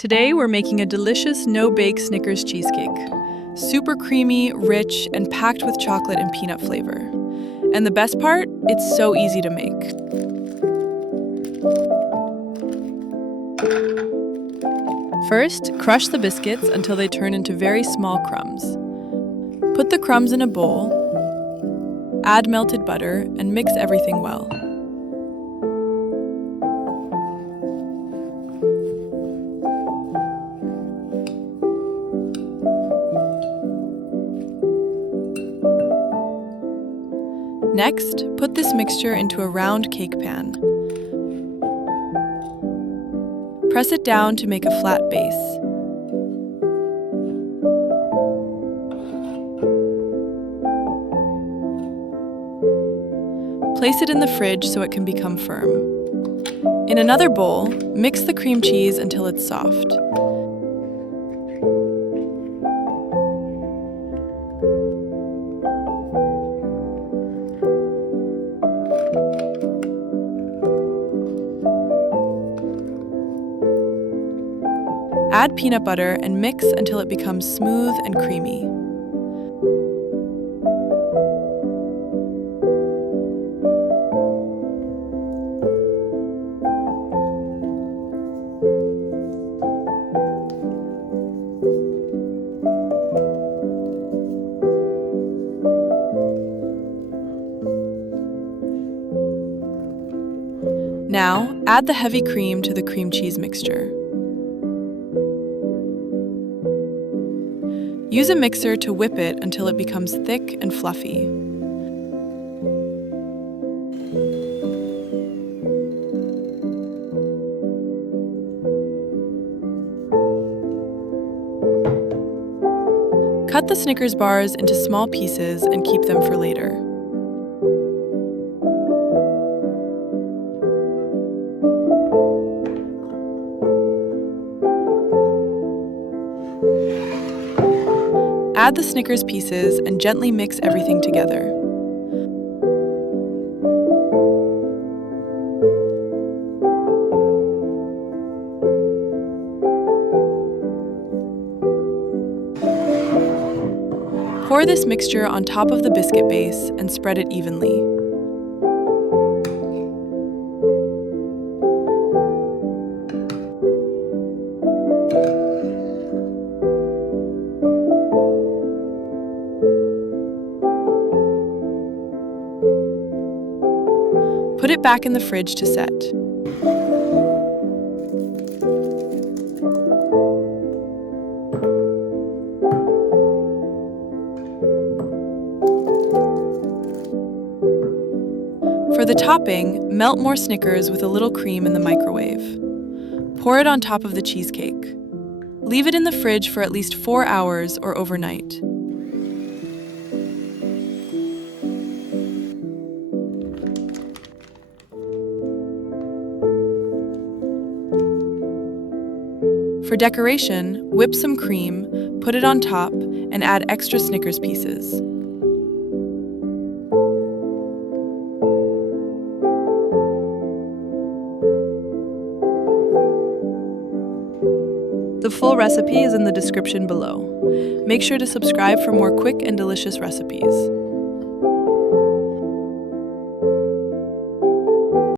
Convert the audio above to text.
Today we're making a delicious no-bake Snickers cheesecake. Super creamy, rich, and packed with chocolate and peanut flavor. And the best part, it's so easy to make. First, crush the biscuits until they turn into very small crumbs. Put the crumbs in a bowl, add melted butter, and mix everything well. Next, put this mixture into a round cake pan. Press it down to make a flat base. Place it in the fridge so it can become firm. In another bowl, mix the cream cheese until it's soft. Add peanut butter and mix until it becomes smooth and creamy. Now, add the heavy cream to the cream cheese mixture. Use a mixer to whip it until it becomes thick and fluffy. Cut the Snickers bars into small pieces and keep them for later. Add the Snickers pieces and gently mix everything together. Pour this mixture on top of the biscuit base and spread it evenly. Put it back in the fridge to set. For the topping, melt more Snickers with a little cream in the microwave. Pour it on top of the cheesecake. Leave it in the fridge for at least 4 hours or overnight. For decoration, whip some cream, put it on top, and add extra Snickers pieces. The full recipe is in the description below. Make sure to subscribe for more quick and delicious recipes.